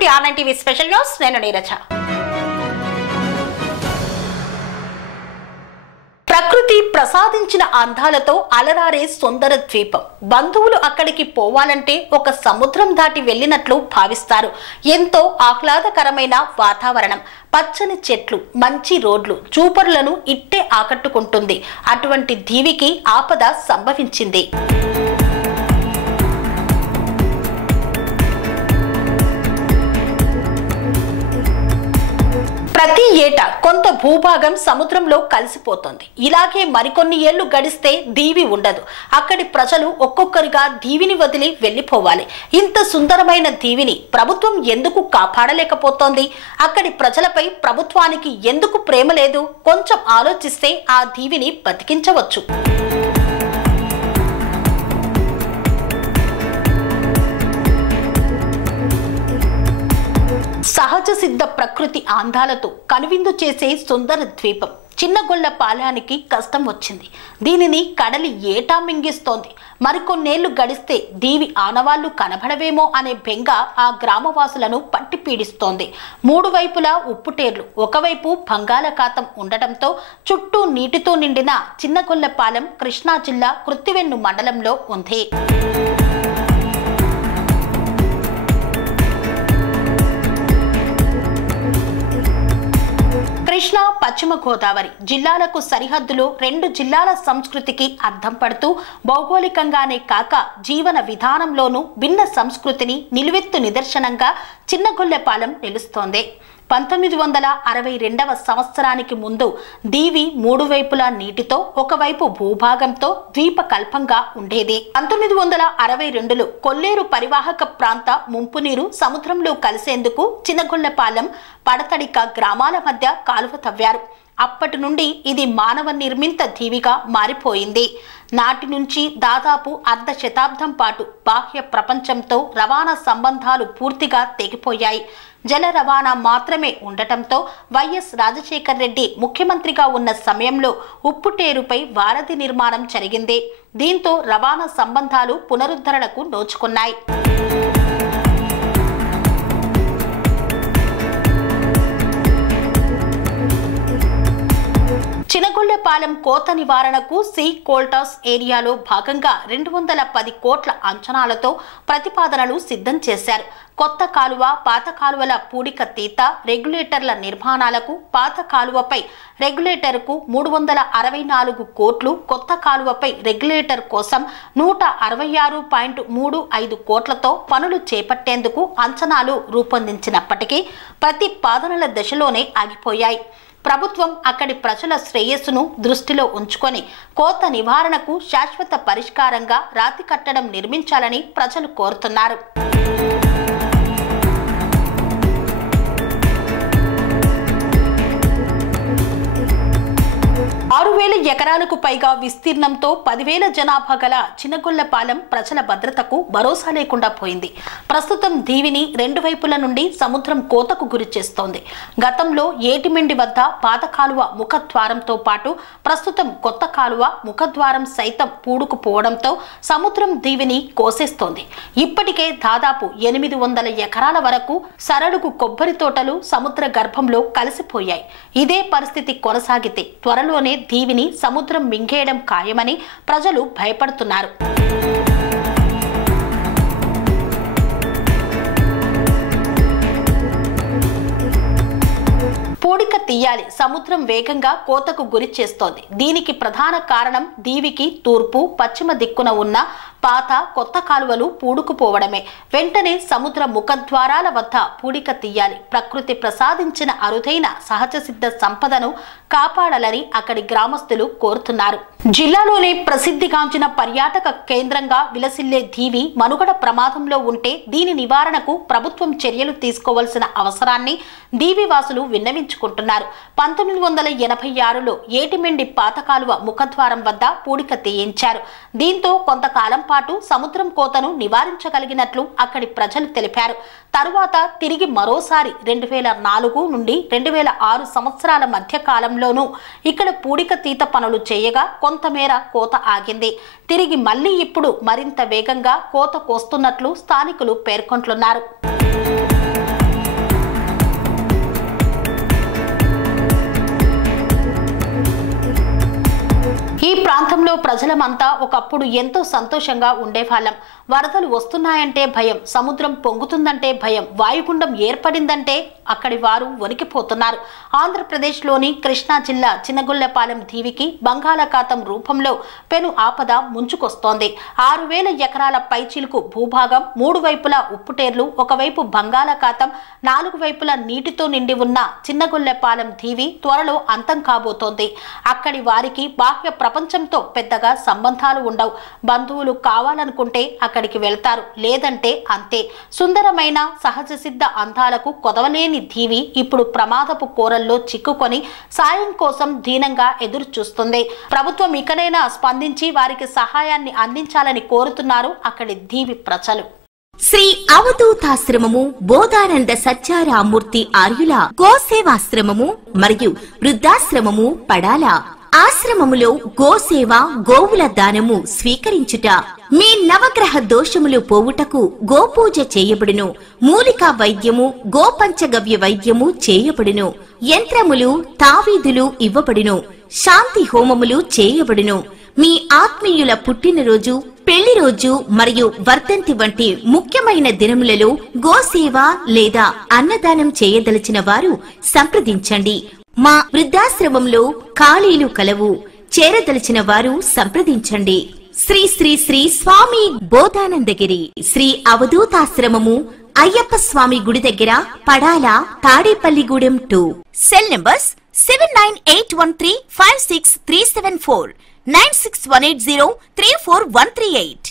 Welcome to T nine TV special news. నేను నీరజ. ప్రకృతి ప్రసాదించిన అందాలతో అలరారే సుందర ద్వీపం. బంధువులు అక్కడికి పోవాలంటే ఒక సముద్రం దాటి వెళ్ళినట్లు భావిస్తారు. ఎంతో ఆహ్లాదకరమైన వాతావరణం, పచ్చని చెట్లు, మంచి రోడ్లు చూపరులను ఇట్టే ఆకట్టుకుంటుంది. అటువంటి దీవికి ఆపద సంభవించింది. ప్రతి ఏటా కొంత భూభాగం సముద్రంలో కలిసిపోతుంది. ఇలాగే మరికొన్ని ఏళ్లు గడిస్తే దీవి ఉండదు. అక్కడి ప్రజలు ఒక్కొక్కరిగా దీవిని వదిలి వెళ్లిపోవాలి. ఇంత సుందరమైన దీవిని ప్రభుత్వం ఎందుకు కాపాడలేకపోతోంది? అక్కడి ప్రజలపై ప్రభుత్వానికి ఎందుకు ప్రేమ లేదు? కొంచెం ఆలోచిస్తే ఆ దీవిని బతికించవచ్చు. సహజ సిద్ధ ప్రకృతి అందాలతో కనువిందు చేసే సుందర ద్వీపం చిన్నగొల్లపాలెనికి కష్టం వచ్చింది. దీనిని కడలి ఏటా మింగిస్తోంది. మరికొన్నేళ్లు గడిస్తే దీవి ఆనవాళ్లు కనబడవేమో అనే బెంగ ఆ గ్రామవాసులను పట్టి పీడిస్తోంది. మూడు వైపులా ఉప్పుటేర్లు, ఒకవైపు బంగాళాఖాతం ఉండటంతో చుట్టూ నీటితో నిండిన చిన్నగొల్లపాలెం కృష్ణా జిల్లా కృత్తివెన్ను మండలంలో ఉంది. కృష్ణా, పశ్చిమ గోదావరి జిల్లాలకు సరిహద్దులో రెండు జిల్లాల సంస్కృతికి అద్దం పడుతూ భౌగోళికంగానే కాక జీవన విధానంలోనూ భిన్న సంస్కృతిని నిలువెత్తు నిదర్శనంగా చిన్నగొల్లపాలెం నిలుస్తోంది. 1962వ సంవత్సరానికి ముందు దీవి మూడు వైపులా నీటితో, ఒకవైపు భూభాగంతో ద్వీపకల్పంగా ఉండేది. 1962లో కొల్లేరు పరివాహక ప్రాంత ముంపునీరు సముద్రంలో కలిసేందుకు చిన్నగొల్లపాలెం, పడతడిక గ్రామాల మధ్య కాలువ తవ్వారు. అప్పటి నుండి ఇది మానవ నిర్మిత దీవిగా మారిపోయింది. నాటి నుంచి దాదాపు అర్ధ శతాబ్దం పాటు బాహ్య ప్రపంచంతో రవాణా సంబంధాలు పూర్తిగా తెగిపోయాయి. జల రవాణా మాత్రమే ఉండటంతో వైఎస్ రాజశేఖర రెడ్డి ముఖ్యమంత్రిగా ఉన్న సమయంలో ఉప్పుటేరుపై వారధి నిర్మాణం జరిగింది. దీంతో రవాణా సంబంధాలు పునరుద్ధరణకు నోచుకున్నాయి. చిన్నగొల్లపాలెం కోత నివారణకు సీ కోల్టాస్ ఏరియాలో భాగంగా 210 కోట్ల అంచనాలతో ప్రతిపాదనలు సిద్ధం చేశారు. కొత్త కాలువ, పాత కాలువల పూడిక తీత, రెగ్యులేటర్ల నిర్మాణాలకు, పాత కాలువపై రెగ్యులేటర్కు 364 కోట్లు, కొత్త కాలువపై రెగ్యులేటర్ కోసం 166.35 కోట్లతో పనులు చేపట్టేందుకు అంచనాలు రూపొందించినప్పటికీ ప్రతిపాదనల దశలోనే ఆగిపోయాయి. ప్రభుత్వం అక్కడి ప్రజల శ్రేయస్సును దృష్టిలో ఉంచుకొని కోత నివారణకు శాశ్వత పరిష్కారంగా రాతి కట్టడం నిర్మించాలని ప్రజలు కోరుతున్నారు. 6,000 ఎకరాలకు పైగా విస్తీర్ణంతో 10,000 జనాభా గల చిన్నగొల్లపాలెం ప్రజల భద్రతకు భరోసా లేకుండా పోయింది. ప్రస్తుతం దీవిని రెండు వైపుల నుండి సముద్రం కోతకు గురి చేస్తోంది. గతంలో ఏటిమెండి వద్ద పాత కాలువ ముఖద్వారంతో పాటు ప్రస్తుతం కొత్త కాలువ ముఖద్వారం సైతం పూడుకుపోవడంతో సముద్రం దీవిని కోసేస్తోంది. ఇప్పటికే దాదాపు 800 ఎకరాల వరకు సరడుగు కొబ్బరి తోటలు సముద్ర గర్భంలో కలిసిపోయాయి. ఇదే పరిస్థితి కొనసాగితే త్వరలోనే దీవిని సముద్రం మింగేయడం ఖాయమని ప్రజలు భయపడుతున్నారు. పూడిక తీయాలి, సముద్రం వేగంగా కోతకు గురి చేస్తోంది. దీనికి ప్రధాన కారణం దీవికి తూర్పు, పశ్చిమ దిక్కున ఉన్న పాత, కొత్త కాలువలు పూడుకుపోవడమే. వెంటనే సముద్ర ముఖద్వారాల వద్ద పూడిక తీయాలి. ప్రకృతి ప్రసాదించిన అరుదైన సహజ సిద్ధ సంపదను కాపాడాలని అక్కడి గ్రామస్తులు కోరుతున్నారు. జిల్లాలోనే ప్రసిద్ధిగాంచిన పర్యాటక కేంద్రంగా విలసిల్లే దీవి మనుగడ ప్రమాదంలో ఉంటే దీని నివారణకు ప్రభుత్వం చర్యలు తీసుకోవాల్సిన అవసరాన్ని దీవివాసులు విన్నవించుకుంటున్నారు. 1986లో ఏటిమెండి పాత కాలువ ముఖద్వారం వద్ద పూడిక తీయించారు. దీంతో కొంతకాలం పాటు సముద్రం కోతను నివారించగలిగినట్లు అక్కడి ప్రజలు తెలిపారు. తరువాత తిరిగి మరోసారి 2004 నుండి 2006 సంవత్సరాల మధ్య కాలంలోనూ ఇక్కడ పూడిక తీత పనులు చేయగా కొంతమేర కోత ఆగింది. తిరిగి మళ్లీ ఇప్పుడు మరింత వేగంగా కోత కోస్తున్నట్లు స్థానికులు పేర్కొంటున్నారు. ప్రజలమంతా ఒకప్పుడు ఎంతో సంతోషంగా ఉండేవాళ్ళం. వరదలు వస్తున్నాయంటే భయం, సముద్రం పొంగుతుందంటే భయం, వాయుగుండం ఏర్పడిందంటే అక్కడి వారు వణికిపోతున్నారు. ఆంధ్రప్రదేశ్లోని కృష్ణా జిల్లా చిన్నగుళ్లపాలెం దీవికి బంగాళాఖాతం రూపంలో పెను ఆపద ముంచుకొస్తోంది. 6,000 ఎకరాల పైచిలుకు భూభాగం, 3 వైపులా ఉప్పుటేర్లు, ఒకవైపు బంగాళాఖాతం, 4 వైపులా నీటితో నిండి ఉన్న చిన్నగుళ్లపాలెం దీవి త్వరలో అంతం కాబోతోంది. అక్కడి వారికి బాహ్య ప్రపంచంతో పెద్దగా సంబంధాలు ఉండవు. బంధువులు కావాలనుకుంటే అక్కడికి వెళ్తారు, లేదంటే అంతే. సుందరమైన సహజ సిద్ధ అందాలకు కొదవలేని దీవి ఇప్పుడు ప్రమాదపు కోరల్లో చిక్కుకొని సాయం కోసం దీనంగా ఎదురు చూస్తుంది. ప్రభుత్వం ఇకనైనా స్పందించి వారికి సహాయాన్ని అందించాలని కోరుతున్నారు అక్కడి దీవి ప్రజలు. శ్రీ అవధూతాశ్రమము బోధానంద సత్యారామూర్తి ఆర్యుల గోసేవాశ్రమము మరియు వృద్ధాశ్రమము పడాల. ఆశ్రమములో గోసేవ, గోవుల దానము స్వీకరించుట, మీ నవగ్రహ దోషములు పోవుటకు గోపూజ చేయబడును. మూలికా వైద్యము, గోపంచగవ్య వైద్యము చేయబడును. యంత్రములు, తావీదులు ఇవ్వబడును. శాంతి హోమములు చేయబడును. మీ ఆత్మీయుల పుట్టినరోజు, పెళ్లి రోజు మరియు వర్ధంతి వంటి ముఖ్యమైన దినములలో గోసేవ లేదా అన్నదానం చేయదలిచిన వారు సంప్రదించండి. మా వృద్ధాశ్రమంలో ఖాళీలు కలవు. చేరదలిచిన వారు సంప్రదించండి. శ్రీ శ్రీ శ్రీ స్వామి బోధానందగిరి శ్రీ అవధూతాశ్రమము, అయ్యప్ప స్వామి గుడి దగ్గర, పడాల, తాడేపల్లిగూడెం 2. Cell numbers 7981356374, 96180341138.